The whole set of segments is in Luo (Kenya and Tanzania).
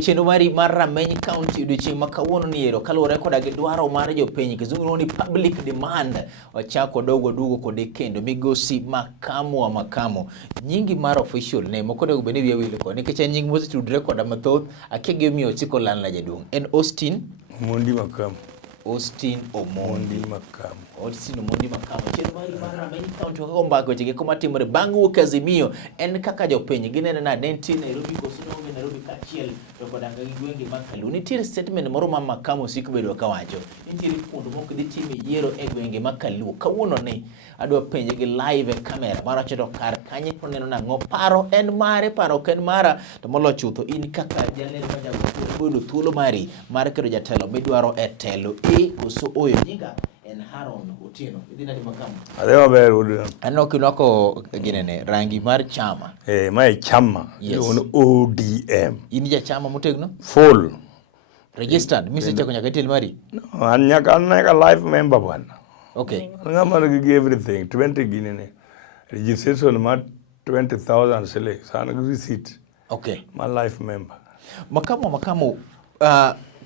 chenro mari mar Rameny County odiochieng' ma kawuono niero kaluwore koda gi dwaro mar jopiny kizungu ni public demand ochako duogo kode kendo migosi makamo nyingi mar official name moko nego bende wiya wile kod nikech nying mosetudre koda mathoth akia gi miyo chiko lan la jaduong' en Austin Omondi Makamo chenro mari mar Rameny County kaka ombako chike kuma timore bang' wuok Azimio en kaka jopiny gineno na denti Nairobi koso no Nairobi kachiel to koda gi gwenge makalu nitiere statement moro ma Makamo sik bedo kawacho nitiere kuonde moko dhi timi yiero e gwenge makalu kawuono ni adwa penje gi live camera mara cheto kar kanye koneno nang'o paro en mare paro ken mara to molo chutho in kaka jalendo ma jago thuolo mari mar kedo jatelo midwaro e telo koso oyo nyinga en Haron Otieno idina di Makamo adewa ber udu ano kinoko ginene rangi mar chama mai chama ODM inja chama motegno full registered misi chako nyaka itel mari no an nyaka live member bwana okay ngama gi everything 20 ginene registration ma 20,000 shillings an receipt okay my life member Makamo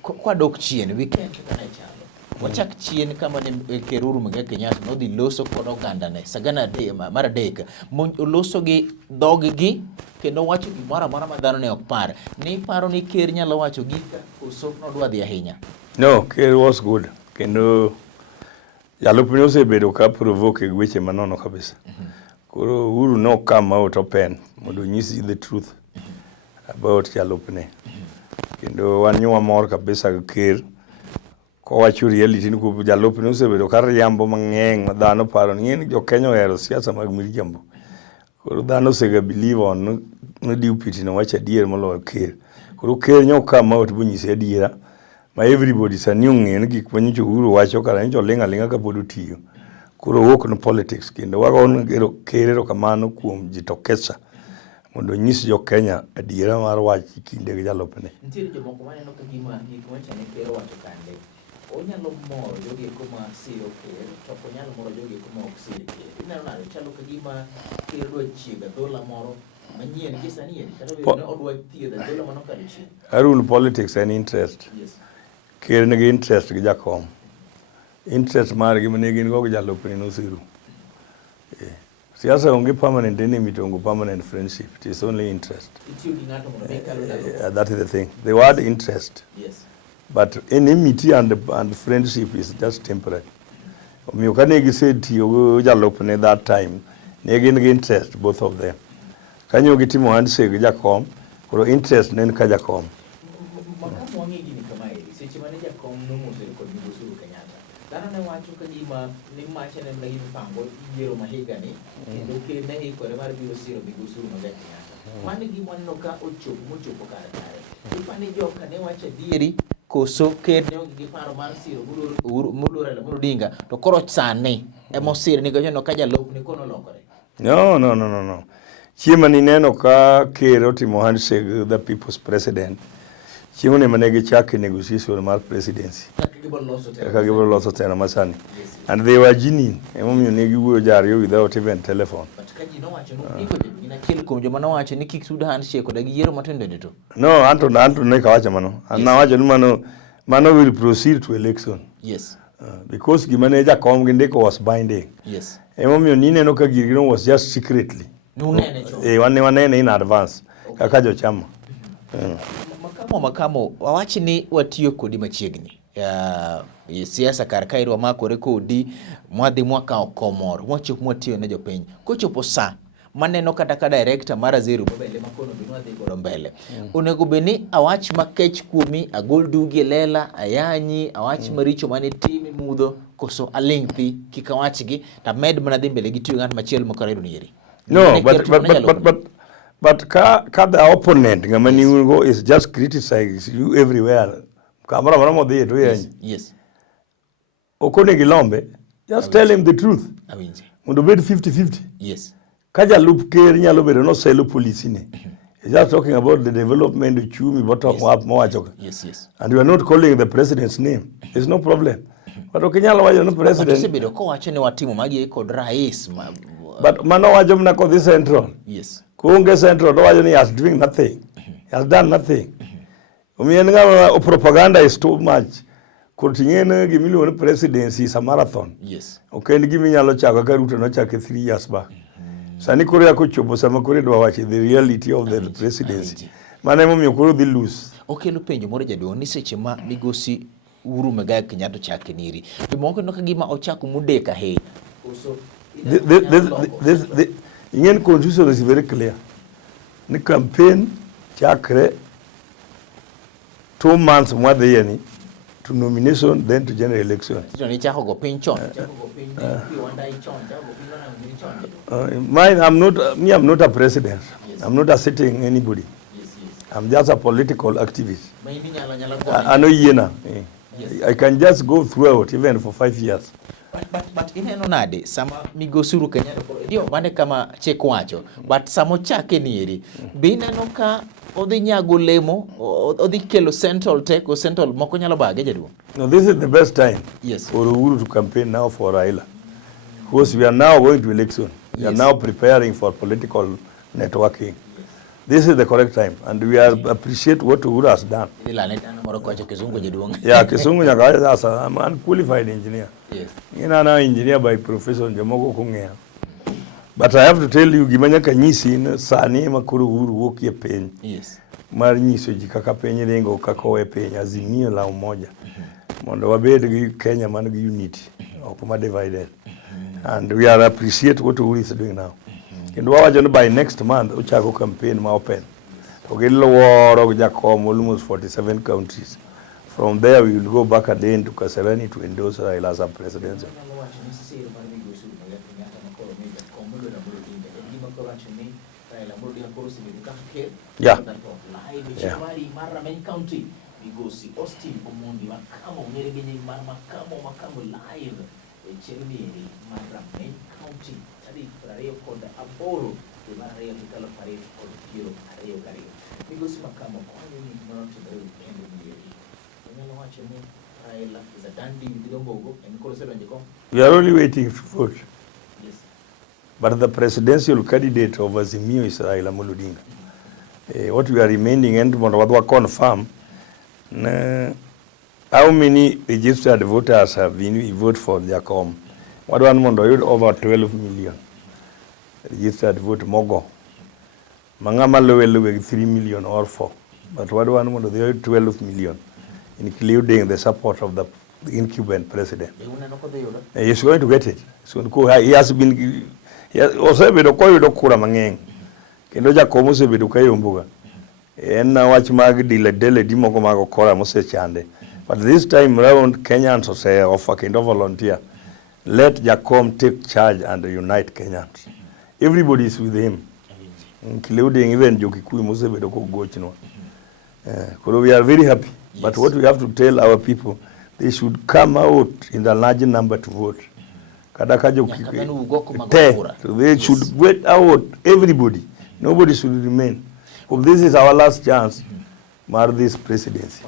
kwa dok chien weekend kana chalo wachak chien kama ne keruru mga Kenyatta no dhi loso kod oganda ne sagana de mar adek loso gi doggi kendo wacho gimoro amora ma dhano ne ok par ni paro ni ker nyalo wacho gika koso nodwa dhi ahinya no ker was good kendo jalupne osebedo ka provoke weche manono kabisa koro uru no come out open mondo nyisi the truth about jalupne kendo wanywa mor kabisa gi ker ko wacho reality ni ku jalupne osebedo ka riambo mang'eny ma dhano paro ni jo Kenya ohero siasa mag miriambo koro dhano sega believe on no deputy no wacho adier moloyo ker koro ker nyo come out bunyisi adiera ma everybody sani ong'en gik manyicho uru wacho kara nyicho linga ka pod otiyo koro wuok no politics kendo wagon kerero kamano kuom jitokesa mondo nyis jo Kenya adiera mar wach kinde gi jalopne nitiere jomoko maneno ka gima gik machane ker wacho kande onyalo moro jogi kuma siro ker to onyalo moro jogi kuma ok sir ker ineno nade chalo ka gima ker dwa chiega dola moro manyien gi sani kata be odwa thiedho dola mano kalo chien Arun politics and interest yes ker nigi interest gi jakom interest mar gi mane gin go jalopne no siru Siasa onge permanent enemy to onge permanent friendship. It is only interest. That is the thing. The word interest. Yes. But enmity and friendship is just temporary. You can said to you jalopne that time. Negin interest, both of them. Can you get him handshake jakom? Or interest nen ka jakom. Makamo wangi gini kama hili. Sichimani jakom numu zilikuwa migusuru Kenyatta. Dana na wacho kajima ni macha na mlagi mpango yero mahiga ni kendo kene hiko ne mar biro siro migusuru mga Kenyatta mani gi mwanno ka mochopo kare kare ipani joka ne wacha dieri koso ker ne ongi gi paro mar siro muro dinga to koro sane emo siro ni gojono ka jalop ni kono lokore no chiema ni neno ka ker otimo handshake the people's president chiemo ne manegi chake negotiation mar presidency Kagibolo loso tena masani and they were genuine emomiyo ne giwuoyo jariyo without even telephone but kaji no wacho no iko ina kiel kom joma no wacho ni kik tuda handshake koda gi yiero matendo to no anto ne kawacho mano ana wacho ni mano will proceed to election yes because gimane jakom gi ndiko was binding yes emomiyo ni neno ka girgino was just secretly wanene in advance kaka jo chama Makamo wawachi ni watiyo kodi machiegni siasa kar kairwa makore kodi mwadhi mwaka okomoro mwachok mwatiyo ne jopiny kochopo sa maneno kata ka director mara zero mbele makono binwadhi godo mbele onego beni awach makech kuomi agol dugi lela ayanyi awach maricho mane timi mudho koso alingthi kikawachgi ta med manadhi mbele gitiyo ng'at machiel mokare dunieri no but ka the opponent ngamani go is just criticize you everywhere kamera mara modhi to yenyi yes okone gilombe just tell him the truth awinje mondo bed 50-50 yes kaja loop ker nyalo bedo no selo police ne just talking about the development of chumi bottom up mowacho yes and you are not calling the president's name there's no problem but okinyalo wacho no president sebedo ko wacho ne watimo magi kod rais but mano wacho mna ko this central yes Kunge Central, he is doing nothing. He has done nothing. Umien nga propaganda is too much. Kurtingene gimiluongo ni presidency is a marathon. Yes. Ok en gimi nyalo chako ka Ruto nochake 3 years back. Sani koro yako chopo sama koro dwa wache the reality of the presidency. Mane momiyo koro dhi lose. Okelo penjo moro jaduong' ni seche ma migosi Uhuru Muigai Kenyatta chake niri. Jomoko no kagima ochako mudeka ahinya. The Indian constitution is very clear. The campaign chakre 2 months mwadhiyeni to nomination then to general election. I'm not a president. Yes. I'm not a sitting anybody. Yes, yes. I'm just a political activist. I know yena. Yes. I can just go throughout even for 5 years. But ineno nade sama migosuru Kenyatta ndio mane kama cheko wacho but samo chake nieri be ineno ka odhi nyago lemo odhi kelo central tech or central moko nyalo bage jaduong'. No, this is the best time. Yes. For Uhuru to campaign now for Raila, because we are now going to election. We are now preparing for political networking. This is the correct time, and we are appreciate what Uhuru has done. Yeah, Kizungu nyakaja sasa. I'm an unqualified engineer. Yes. I'm an engineer by profession. But I have to tell you, gimanya kanyisi sani makuru Uhuru wokie penye. Yes. Mari nyiso jikaka penye lengo kakowe penye azimio la umoja. Mondo wabedi Kenya man unity. Okuma divided. And we are appreciate what Uhuru is doing now. And by next month, Uchago campaign ma open. Okay, almost 47 countries. From there, we will go back again to Kasarani to endorse Raila as a president. Yeah. Yeah. We are only waiting to vote. Yes. But the presidential candidate of Azimio is Raila Odinga. What we are remaining and what we confirm, how many registered voters have been voted for Jacom? What one mondo over 12 million registered vote mogo. Mangama lowe 3 million or 4. But what one mondo they 12 million, including the support of the incumbent president. He's going to get it. He has been also been kura mangeng. Kendo Jacomo se bedo kayo mbuga. En na wach mag dile dimoko mago kora mose chande. But this time around Kenyans say offer kendo volunteer. Let Jacom take charge and unite Kenyans. Everybody is with him, including even Jokikui Musebedo Gochino. So we are very happy. Yes. But what we have to tell our people, they should come out in the large number to vote. They should wait out everybody. Nobody should remain. If this is our last chance, mar this presidency.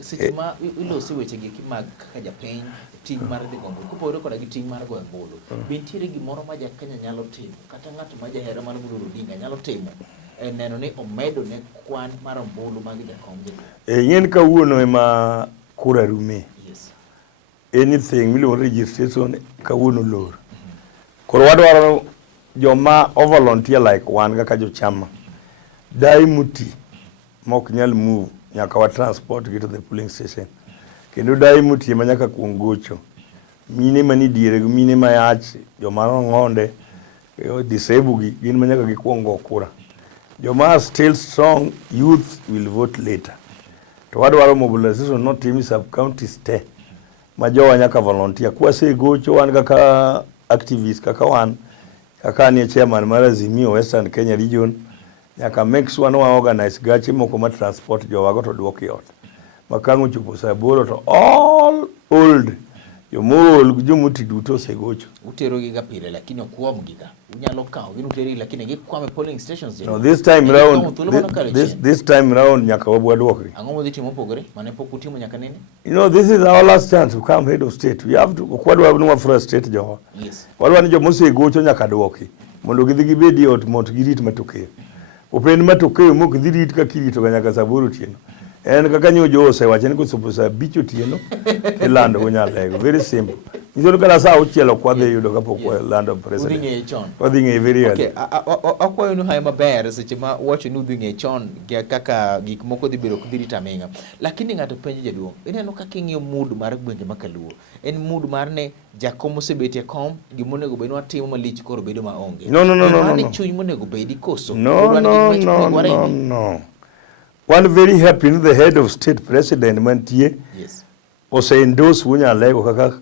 Sitima ilo se weche gi mag kaka japeny ting mar dhi gombo kupore koda gi ting mar goyo ombulu bintiere gimoro ma Kenya nyalo timo kata ng'at ma jahera mar Uhuru Odinga nyalo timo neno ni omedo ne kwan mar ombulu mag jakom yen kawuono ema kura rume. Yes. Anything miluongo registration kawuono lor koro wadwaro joma volunteer like wan kaka jochama dai muti mok nyal move nyaka wa transport to the polling station. Kendo dai mutie manyaka kuongocho. Mine mani diere mine mayach joma ngonde disable gin manyaka gikuongo kura. Joma still strong youth will vote later. To wadwaro mobilization not team sub counties te. Majowa nyaka volunteer kwa se gocho wan kaka activist kaka wan kaka ni chairman mar Azimio Western Kenya region. Nyaka make sure no organize gachi moko ma transport jowago to duoki ot. Makango chupo sa boro to all old. Jomol jomuti duto segocho. Utero giga pile lakini okuom giga. Unyalo kawo gin uteri lakini gikwame polling stations. No, this time round this time round nyaka wabwadwoki. Ang'o modhi timo pogore mane pok utimo nyaka nene? You know, this is our last chance to come head of state. We have to kwadwa no for state jowa. Yes. Wadwa ni jomo segocho nyaka dwoki. Mondo gidhi gibedi ot mondo girit matokeo. open matokeo mok dhi rit ka kirito ka nyaka saboro otieno. En kaka nyojo osewacho ni kosopo saa 5 otieno ilando go Nyalego. Very simple. Nyiso kana saa 6 kwadhi yudo kapok lando president. Udhi ng'e chon. Wadhi ng'e very early. Okay, akwayo nu hai maber seche ma wacho ni udhi ng'e chon kaka gik moko dhi bedo kudhi rita minga. Lakini ng'ato penjo jaduong', ineno kaka ing'iyo mood mar gwenge makaluo. En mood mar ne jakom osebetie kom, gimonego bedo watimo malich koro bedo maonge. No. Mane chuny monego bedi koso. No. One very happy the head of state president mantie. Yes. Ose endorse Nyalego kaka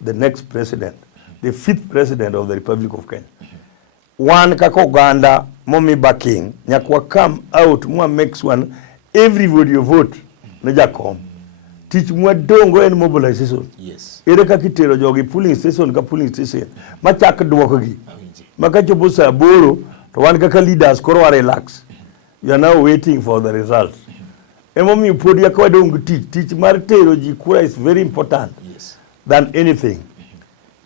the next president, the 5th president of the Republic of Kenya. One kaka Uganda momi backing nyakwa come out mwa makes one everybody vote na jakom. Teach mwa dongo en mobilization. Yes. Ere kaka itero jogi polling station ka polling station machak duoko gi. Maka chopo saa 8 to wan kaka leaders koro wa relax. You are now waiting for the results. Emomi podi yakwa dongo teach mar tero ji kura is very important. Yes. Than anything.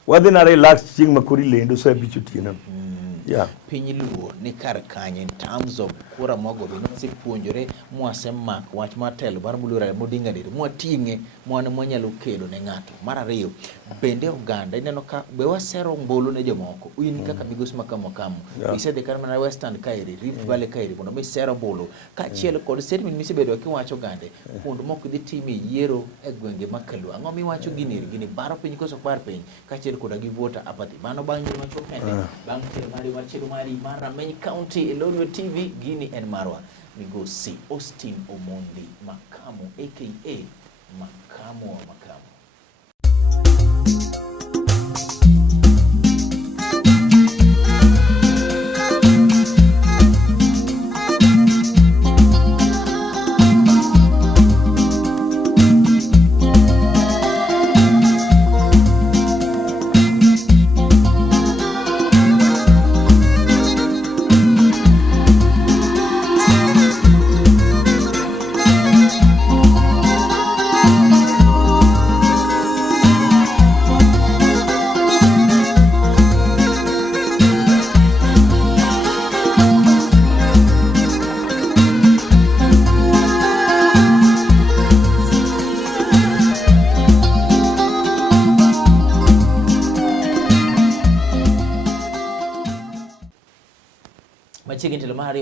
Whether na relax ching makuri lendo sa bichutieno. Yeah. Piny luo ni kar kanye in terms of kura mogo bino sipuonjore mwase mak wach matelo bar mulura modinga dir mwating'e mwana mwanyalo kedo ne ng'ato. Mar ariyo bende Uganda ineno ka be wasero mbolo ne jomoko uini kaka migosi makamo isedhi kar mana Western Kairi Rift Valley Kairi mondo misero mbolo kachiel kod statement misebedo kiwacho gande mondo moko dhi timi yiero e gwenge makaluo. Ang'o miwacho gini baro piny koso par piny kachiel kod gi voter apathy mano bang' joma chopende bang' tel mari machielo mari mar Rameny County Lolwe TV gini en marwa migosi Austin Omondi Makamo aka Makamo.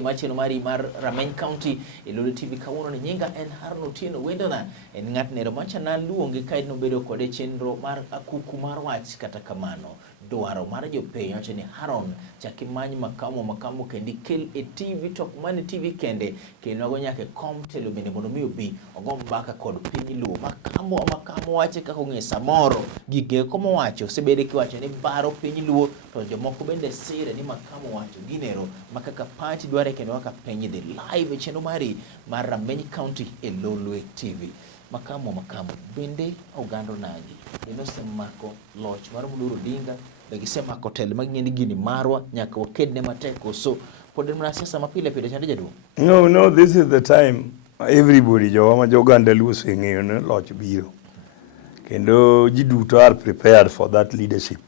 Machino mari mar Rameny County Lolwe TV kawuono ni nyinga en Harno Tieno wendona en ng'at nero macha na luonge ka no bedo kode chenro mar akuku mar wach kata kamano dwaro mar jopiny wacho ni Haron chakimany makamo kendi kel e TV Top Money TV kende kendo go nyake kom telo bende mondo mi obi ogom mbaka kod piny luo makamo wache kaka ng'e samoro gige komo wacho sebede kiwacho ni baro piny luo to jomoko bende sire ni makamo wacho ginero makaka party dware kendo kaka penye the live cheno mari mar Rameny County Lolwe TV. Makamo bende Uganda nagi eno semako loch mar Muluru Dinga gisema hotel magni gini marwa nyaka wakedne mateko so pod mana siasa mapile chande jadu. No, this is the time everybody joma Uganda luo ng'eyo ne loch biro kendo ji duto are prepared for that leadership.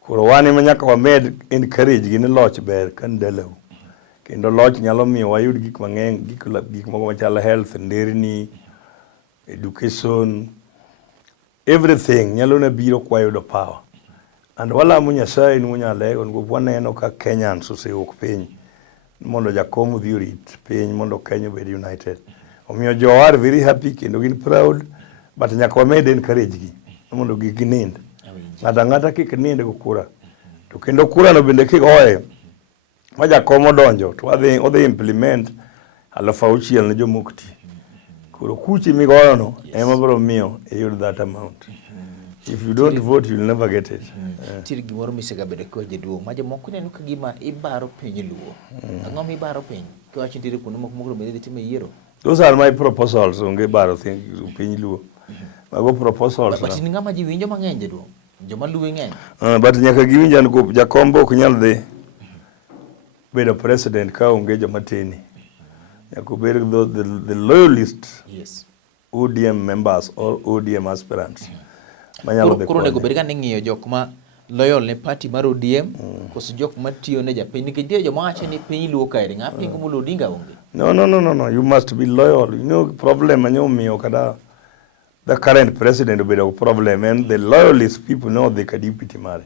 Koro wane manyaka wamed encourage gini loch ber kan dalau kendo loch nyalo miyo wayud gik mang'eny gik moko machalo health, nderni, education, everything nyalo na biro kwa yudo power. And walamo Nyasaye ni Nyalego ngo waneno ka Kenyans osewuok piny mondo jakom dhi orit piny mondo Kenya bed united. Omiyo jo are very happy kendo gin proud but nyaka wamed encourage gi mondo ginind. Ng'ata kik nind go kura. To kendo kura no bende kigoye ma jakom odonjo to odhi implement 6,000 ne jomukti. Koro kuchi migoyo no ema bro miyo yud that amount. If you don't vote, you'll never get it. Tiri gimoro misega bede ko jeduo ma jomoko neno ka gima ibaro piny luo. Ang'o ibaro piny? Kiwacho ndire kuno moko bede time yiero. Those are my proposals onge baro piny luo. Mago proposals. But ni ng'ama ji winjo mang'eny jeduo. Joma luwe ng'eny. But nyaka giwinjan ko jakombo ok nyal dhi bedo president ka onge joma tini. Nyaka bed the loyalist. Yes. ODM members or ODM aspirants. Kuro nego beri kan ng'iyo jok ma loyal ne party mar ODM koso jok matiyo ne japiny nikech joma wacho ni piny luo kaeri ng'a pingo mulo Odinga onge. No, you must be loyal. You know problem manyomiyo kada the current president obedo problem and the loyalist people know they can deputy mare.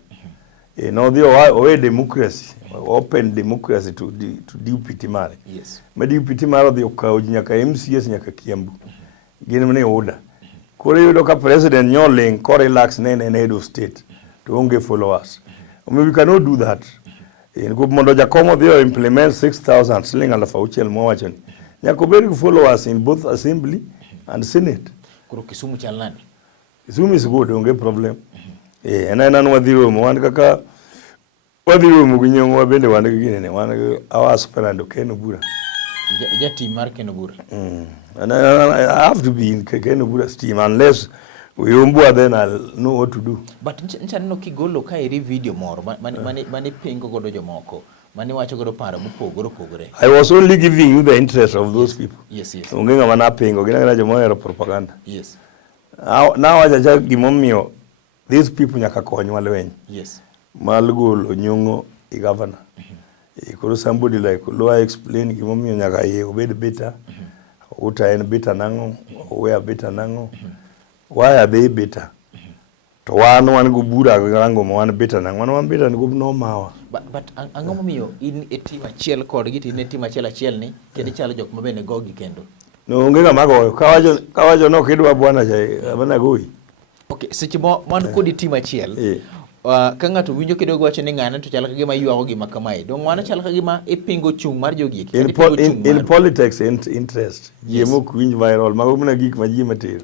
No, they are democracy, open democracy to deputy mare. Yes. Ma deputy mare odhi okawo nyaka MCS nyaka Kiambu. Gin mane order. Koro yudo ka president nyoling kore relax ne head of state to onge followers. We cannot do that. In good mondo jakomo they implement 6,000 shilling alafauchiel mowacho ni. Nyaka obed followers in both assembly and senate. Koro Kisumu chal nade? Kisumu is good, onge problem. En wadhi romo wan kaka wadhi romo gi nyongwa bende wan gi ginene wan gi our aspirant Ken Obura. Ja team mar Ken Obura. And I have to be in Ken Obura's team unless we umbua then I'll know what to do. But nchaneno kigolo ka iri video moro mani pingo godo jomoko mani wacho godo paro mopogore. I was only giving you the interest of those people. Yes. Onge ngama na pingo gina jomohero propaganda. Yes. Now ajaja gimomiyo these people nyaka konywa lweny. Yes. Mal golo nyongo I governor. Koro somebody like Lolwe explain gimomiyo nyaka ye obed bitter. Uta en bitter nango, where bitter nango. Why are they bitter? To wan go bura rango mo wan bitter nango. Wan bitter go no mawa. But ang'o momiyo in e team achiel kodgi to in e team achiel ni kendo chalo jok mabende gogi kendo. No onge ngama goyo. Kawajo no kidwa bwana cha bana goyi. Okay, seche mo man kodi team achiel. Ka ng'ato winjo kidogo wacho ni ng'ane to chalo kagima yuago gima kamae. Dong wana chalo kagima ipingo chung mar jogi. In politics interest. Yemo kwinj viral. Mago mna gik ma ji matero.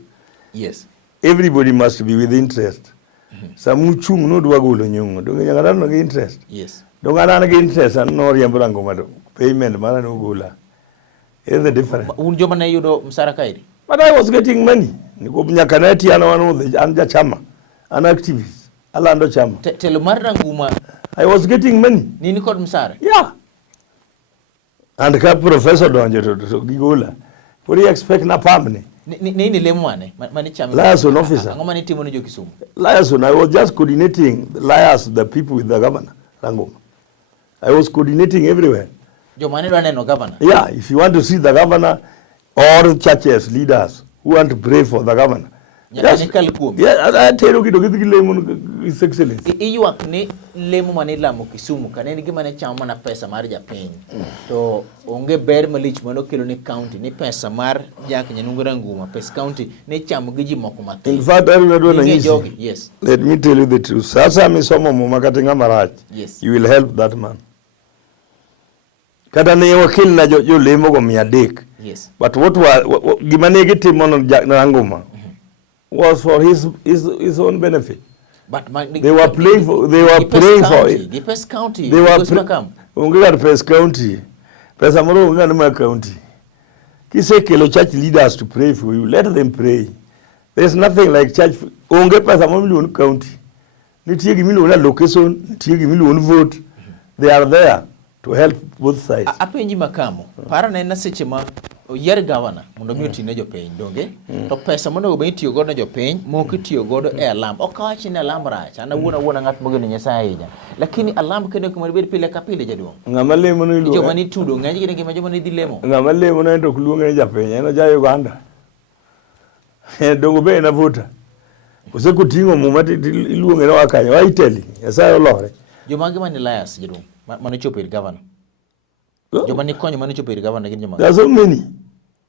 Yes. Everybody must be with interest. Samu chung no dwa golo nyongo. Dong nyaka no gi interest. Yes. Dong ana gi interest an no riembo rango mado. Payment mara no gola. Is the difference. Un joma ne yudo msara kairi. But I was getting money. Niko nyaka na ti ana wanu anja chama. An activist. Alando chama. Telo mar ranguma. I was getting money. Nini kod msara? Yeah. And ka professor donjo to gigola. What do you expect na pamne? Nini lemwane mani chama. Liaison officer. Ango mani timo ni jo Kisumu. Liaison, I was just coordinating the people with the governor. Rangoma. I was coordinating everywhere. Jo mane do neno governor. Yeah, if you want to see the governor or churches leaders who want to pray for the governor. Yes. Yeah, I tell you kidogo His Excellency. Iyuak ni lemo mane lamo Kisumu kaneni gima ne chama na pesa mar japiny. To onge ber malich mano kelo ni county ni pesa mar jak nyanungu ranguma pesa county ne chamo gi ji moko matin. In fact, I don't know. Yes. Let me tell you the truth. Sasa misomo mumakatenga marach. Yes. You will help that man. Kata ne wakil na jo lemo go 300. Yes. But what gima ne gitimo no ranguma was for his own benefit. But they were praying for it. The Pest County. They were unga Pest County. Pesa moro unga na county. Kise kelo church leaders to pray for you. Let them pray. There's nothing like church. Unga pesa moro county. Nitie gimilo na location, nitie gimilo vote. They are there to help both sides. Apenji makamo. Para na ina seche ma yer governor mondo mi otine jo piny donge to pesa mondo be tiyo godo jo piny moko tiyo godo e alam okawachi ne alam rach ana wuona ng'at mogeno Nyasaye hinya lakini alam kene kuma bed pile ka pile jaduong ng'ama lemo no jo mani tudo ng'aji gine ngima jo mani dhi lemo ng'ama lemo no to kluonge ja piny eno ja Uganda dongo be na vota ose kutingo muma iluonge no akanyo wa Italy Nyasaye olore jo magi mani liars jaduong mano chopo ir governor. Jo mani konyo mani chopo ir governor gin joma. There are so many.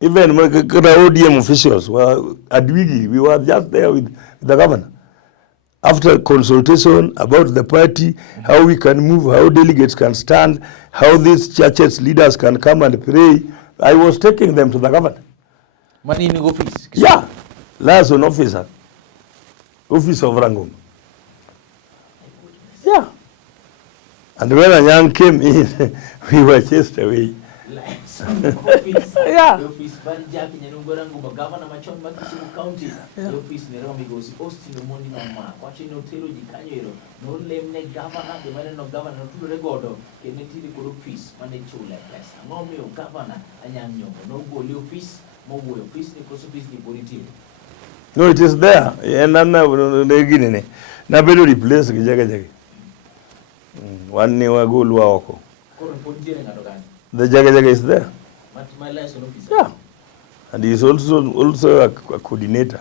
Even ODM officials were at Wigi. We were just there with the governor. After consultation about the party, how we can move, how delegates can stand, how these churches leaders can come and pray, I was taking them to the governor. Money in office? Yeah. Liaison officer. Office of Rangom. Yeah. And when a young came in, we were chased away. Office. Yeah. Office Banjak in Yanungorango, Governor Machon Makisumu County. The office Neromi goes Austin Mondi Mama, watching no Telo di Canero, no lemne governor, the man of governor to the Regodo, can it be good office, Monday Chula, yes, a moment governor, a young no go office, more office, because of his deported. No, it is there. And I'm not beginning. Now, better replace the Jagajag. One new agulwa oko. The Jaga is there. Yeah. And he is also a coordinator.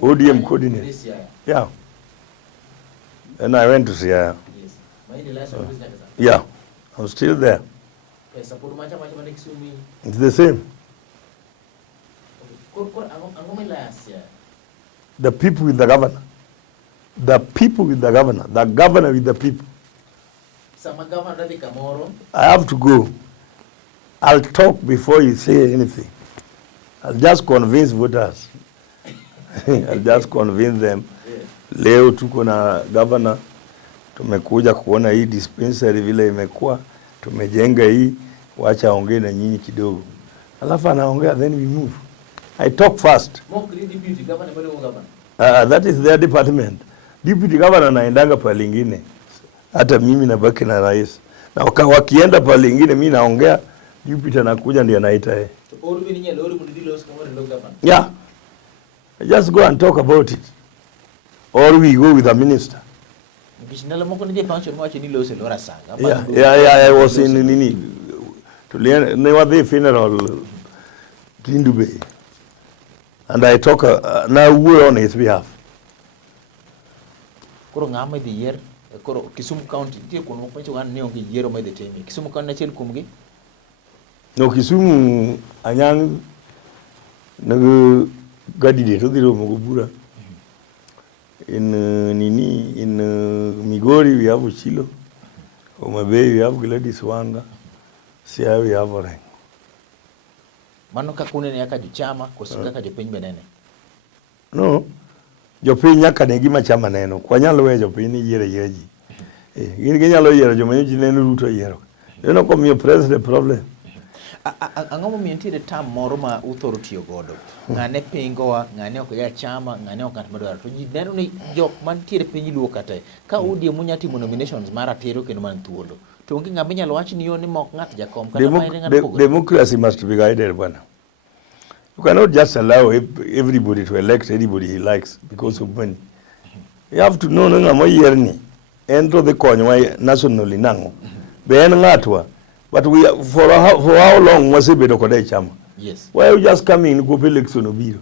ODM coordinator. Yeah. And I went to Siasa. Yeah. I'm still there. It's the same. The people with the governor. The people with the governor. The governor with the people. I have to go. I'll talk before you say anything. I'll just convince voters. I'll just convince them. Leo tuko na governor, tumekuja kuona hii dispensary vile imekuwa, tumejenga hii, wacha aongee na nyinyi kidogo. Alafu anaongea, then we move. I talk fast. That is their department. Deputy governor naendanga pale ingine. Hata mimi nabaki na rais. Na wakienda pale ingine mimi naongea, deputy anakuja ndiye anaita yeye. Yeah. I just go and talk about it. Or we go with the minister. Yeah, I was in Nini. To the funeral Kindube. And I talk now we're on his behalf. Kisumu County, Kisumu County no, Kisumu Anyang Nagu Gadide to the Romogubura. In Nini, in Migori we have Uchilo. Omabe we have Gladys Wanga. Siaya we have Orang. Manoka kune yaka chama kusuka ka jopiny benene. No. Jopiny nyaka ne gima chama neno. Kwa nyalo we jopiny yiere yeji. Gin ginyalo yiero joma ji neno Ruto yiero. Eno ko miyo president problem. Angomo mientiere tam moro ma uthoro tiyo godo. Ngane pingowa, ngane ok ya chama, ngane ok ng'at madwaro. To ji neno ni jok mantiere piny luo kata ka udi munya timo nominations mara tero kendo man thuolo. To onge ng'ama inyalo wach ni yo ni mok ng'at jakom kata ma ene ng'at pogo. Democracy must be guided, bwana. You cannot just allow everybody to elect anybody he likes because of money. You have to know ng'ama yier ni. Ento the konyo nationally nango. Be en ng'atwa. But we for how long was it bedo kode chama? Yes. Why you just come in go election obiro?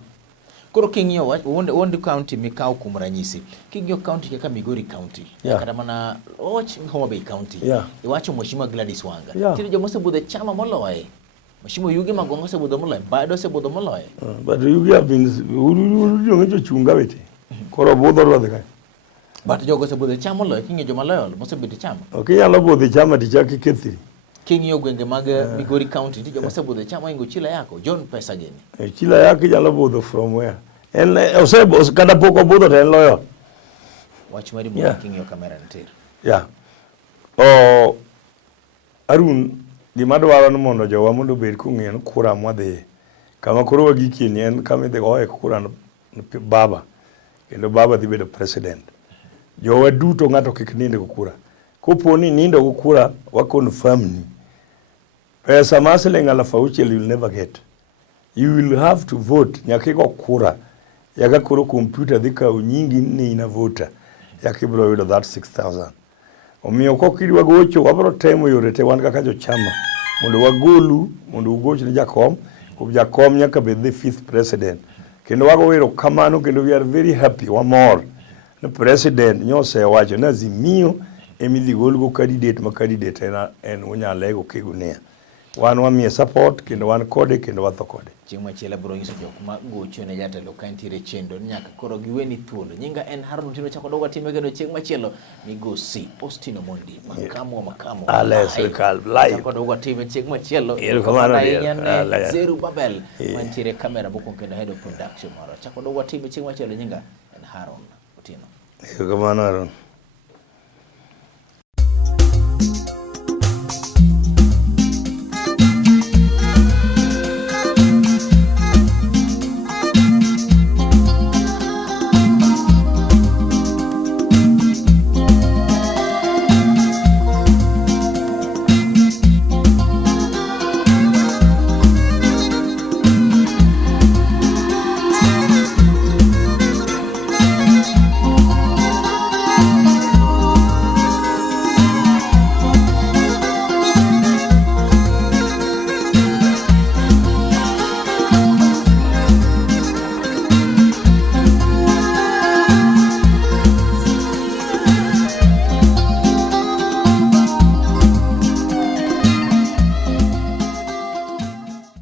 Koro kingyo wonde county mikao kumranyisi. Kingyo county kaka Migori county. Yeah. Kata mana Homa Bay county. Yeah. Iwacho mheshimiwa Gladys Wanga. Yeah. Tiri jomose budhe chama moloye. Mheshimiwa Yugi Magongo se budho moloye. Bado se budho moloye. But Yugi have been uru chunga wete. Koro budho rodhe kai. But jogo se budhe chama moloye. Kingyo joma loyal mose budhe chama. Okay, yalo budhe chama tichaki kethiri. Kingyo gwenge mag Migori county tiri jomose budhe chama ingo chila yako. John pesa geni. Chila yako yalo budho from where? En osebo kada poko budho ten loyal. Watch mari mo kingyo kamera ntir. Yeah. Arun gima dwaro ni mondo jowa mondo bed kung'eyo kura mwadhi kama koro wagiki ni en kama idhi goye kura baba kendo baba dhi bedo president. Jowa duto ng'ato kik ninde go kura. Kopo ni nindo go kura wa confirm ni pesa masling 6,000 you will never get. You will have to vote nyaka go kura yaga koro computer dhi kawo nyingi ni ina vota yaka ibiro yudo that 6,000. Omiyo kokidwa gocho wabro temo yore te wan kaka jo chama mondo wagolu mondo ugoch ne jakom jakom nyaka bed the 5th president kendo wago wero kamano kendo we are very happy wamor the president nyose wacho na Azimio emidhi golgo candidate ma candidate en unyalego kigunia wan wamiye support kendo wan kode kendo watho kode. Chieng' machielo bro nyiso jok ma gocho ne jatelo ka ntiere chendo nyaka koro giweni thuolo. Nyinga en Harun Tino chako dogo time kendo chieng' machielo migosi Ostino Mondi makamo Ale serikal live chako dogo time chieng' machielo Zeru Babel mantiere kamera boko kendo head of production maro chako dogo time chieng' machielo nyinga en Harun Tino. Kamano Harun.